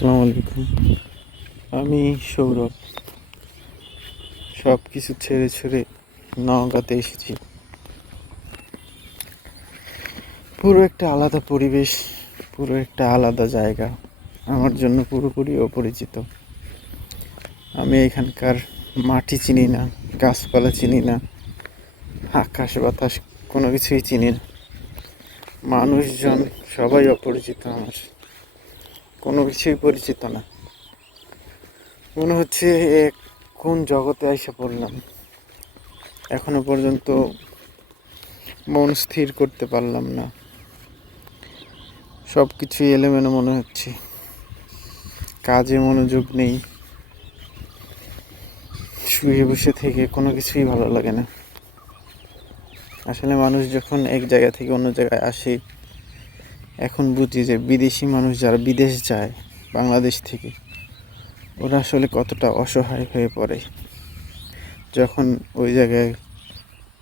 আসসালামু আলাইকুম। আমি সৌরভ। সব কিছু ছেড়ে ছেড়ে নওগাঁতে এসেছি। পুরো একটা আলাদা পরিবেশ, পুরো একটা আলাদা জায়গা। আমার জন্য পুরোপুরি অপরিচিত। আমি এখানকার মাটি চিনি না, গাছপালা চিনি না, আকাশ বাতাস কোনো কিছুই চিনি না। মানুষজন সবাই অপরিচিত আমার। কোনো কিছুই পরিচিত না। মনে হচ্ছে কোন জগতে এসে পড়লাম। এখনও পর্যন্ত মন স্থির করতে পারলাম না। সব কিছুই এলোমেলো মনে হচ্ছে। কাজে মনোযোগ নেই। শুয়ে বসে থেকে কোনো কিছুই ভালো লাগে না। আসলে মানুষ যখন এক জায়গা থেকে অন্য জায়গায় আসে এখন বুঝি যে বিদেশি মানুষ যারা বিদেশ যায় বাংলাদেশ থেকে, ওরা আসলে কতটা অসহায় হয়ে পড়ে। যখন ওই জায়গায়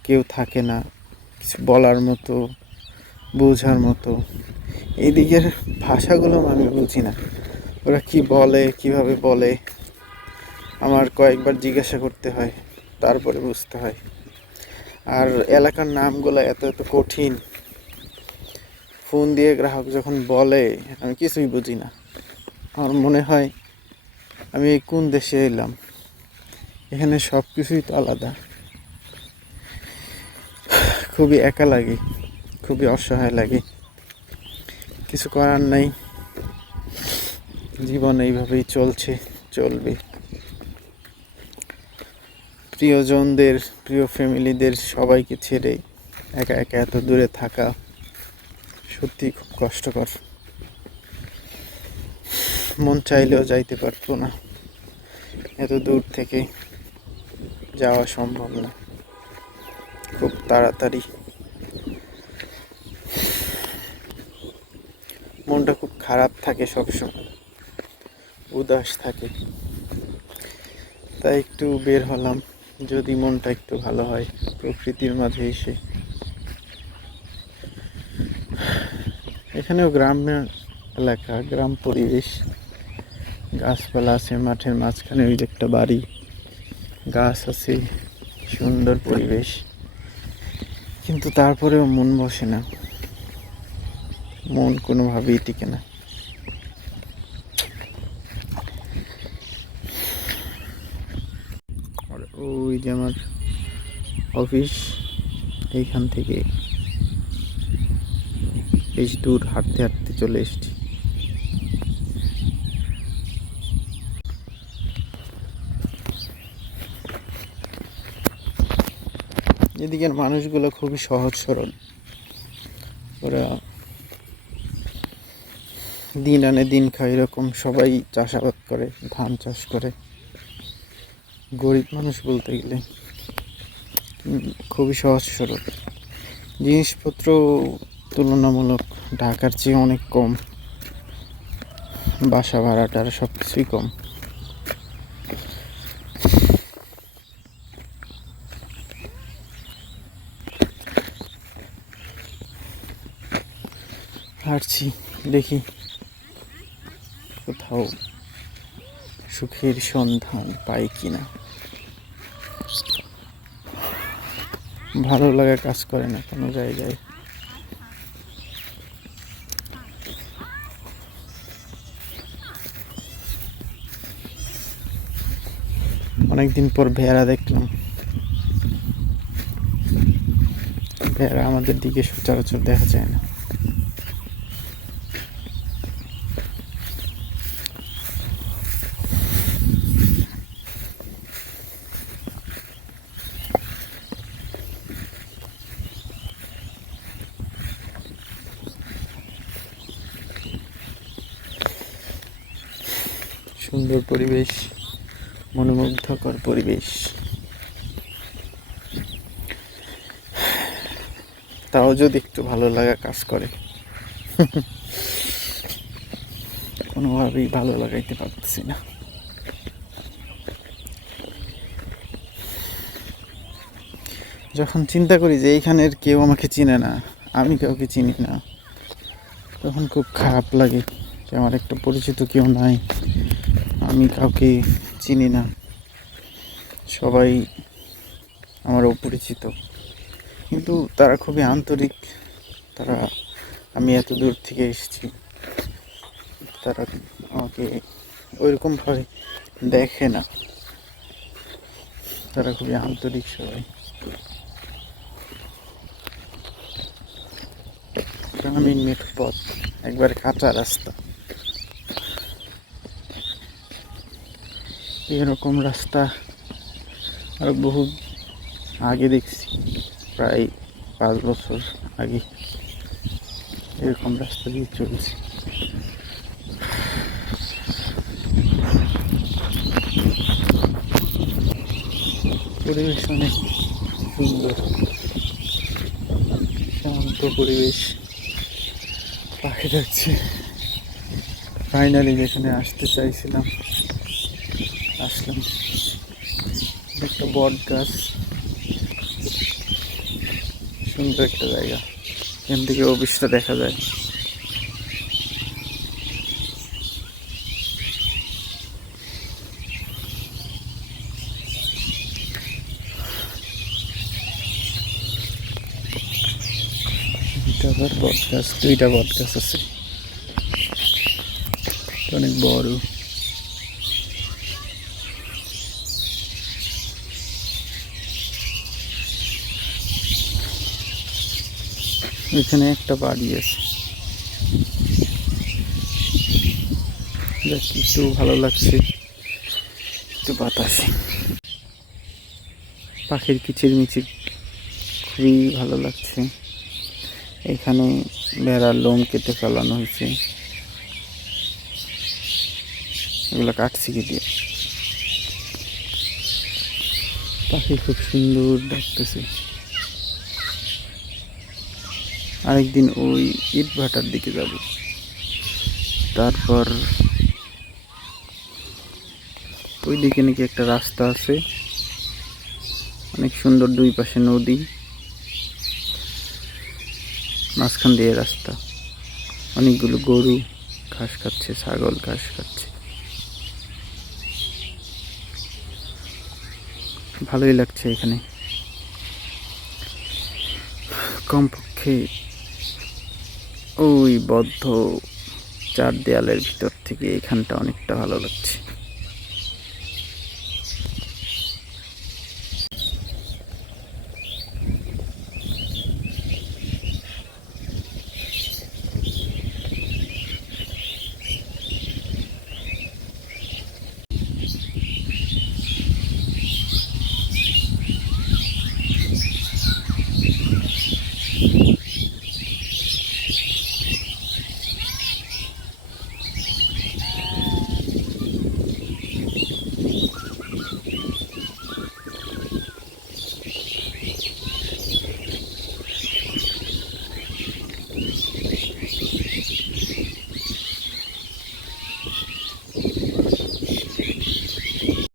কেউ থাকে না, কিছু বলার মতো, বোঝার মতো, এদিকের ভাষাগুলো আমি বুঝি না। ওরা কি বলে, কীভাবে বলে, আমার কয়েকবার জিজ্ঞাসা করতে হয়, তারপরে বুঝতে হয়। আর এলাকার নামগুলো এত এত কঠিন ফোন দিয়ে গ্রাহক যখন বলে, আমি কিছুই বুঝি না। আমার মনে হয় আমি কোন দেশে এলাম? এখানে সব কিছুই তো আলাদা। খুবই একা লাগে, খুবই অসহায় লাগে। কিছু করার নাই। জীবন এইভাবেই চলছে, চলবে। প্রিয়জনদের, প্রিয় ফ্যামিলিদের সবাইকে ছেড়ে একা একা এত দূরে থাকা সত্যি খুব কষ্টকর। মন চাইলেও যাইতে পারতো না। এত দূর থেকে যাওয়া সম্ভব না। খুব তাড়াতাড়ি। মনটা খুব খারাপ থাকে সবসময়। উদাস থাকে। তাই একটু বের হলাম। যদি মনটা একটু ভালো হয় প্রকৃতির মাঝে এসে। এখানেও গ্রাম্য এলাকা, গ্রাম পরিবেশ। গাছপালা আছে মাঠের মাঝখানে, ওই একটা বাড়ি। গাছ আছে, সুন্দর পরিবেশ। কিন্তু তারপরেও মন বসে না। মন কোনোভাবেই টিকে না। ওই যে আমার অফিস, এইখান থেকে বেশ দূর হাঁটতে হাঁটতে চলে এসেছি। এদিকের মানুষগুলো খুবই সহজ সরল। ওরা দিন আনে দিন খায়, এরকম সবাই চাষাবাদ করে, ধান চাষ করে। গরিব মানুষ বলতে গেলে খুবই সহজ সরল। জিনিসপত্র তুলনামূলক ঢাকার চেয়ে অনেক কম। বাসা ভাড়াটার সব কিছুই কম। হাঁটছি, দেখি কোথাও সুখের সন্ধান পাই কিনা। ভালো লাগা কাজ করে না কোনো জায়গায়। অনেকদিন পর ভেড়া দেখলাম। ভেড়া আমাদের দিকে সচরাচর দেখা যায় না। সুন্দর পরিবেশ। মনোমুগ্ধকর পরিবেশ। তাও যদি একটু ভালো লাগা কাজ করে। কোনোভাবেই ভালো লাগাইতে পারতেছি না। যখন চিন্তা করি যে এইখানের কেউ আমাকে চিনে না, আমি কাউকে চিনি না, তখন খুব খারাপ লাগে যে আমার একটা পরিচিত কেউ নাই, আমি কাউকে চিনি না। সবাই আমার অপরিচিত। কিন্তু তারা খুবই আন্তরিক। তারা, আমি এত দূর থেকে এসেছি। তারা আমাকে ওইরকমভাবে দেখে না। তারা খুবই আন্তরিক সবাই। গ্রামীণ মেঠো পথ একবার কাঁচা রাস্তা। এরকম রাস্তা আর বহু আগে দেখছি, প্রায় পাঁচ বছর আগে এরকম রাস্তা দিয়ে চলছে। পরিবেশ অনেক সুন্দর, শান্ত পরিবেশ। পাখি যাচ্ছে ফাইনালি যেখানে আসতে চাইছিলাম। আসলাম। একটা বট গাছ। সুন্দর একটা জায়গা। এখান থেকে অফিসটা দেখা যায়। এটা আবার বট গাছ, দুইটা বট গাছ আছে। অনেক বড়। এখানে একটা বাড়ি আছে। একটু ভালো লাগছে। একটু বাতাসে। পাখির কিচির মিচির খুবই ভালো লাগছে। এখানে ভেড়ার লোম কেটে ফেলানো হয়েছে। এগুলো কাটছি কি দিয়ে? পাখি খুব সুন্দর ডাকতেছে আরেকদিন ওই ইট ভাটার দিকে যাব। তারপর ওই দিকে নাকি একটা রাস্তা আছে। অনেক সুন্দর দুই পাশে নদী। মাঝখান দিয়ে রাস্তা। অনেকগুলো গরু ঘাস খাচ্ছে, ছাগল ঘাস খাচ্ছে। ভালোই লাগছে এখানে। কমপক্ষে ওই বদ্ধ চার দেয়ালের ভিতর থেকে এখানটা অনেকটা ভালো লাগছে।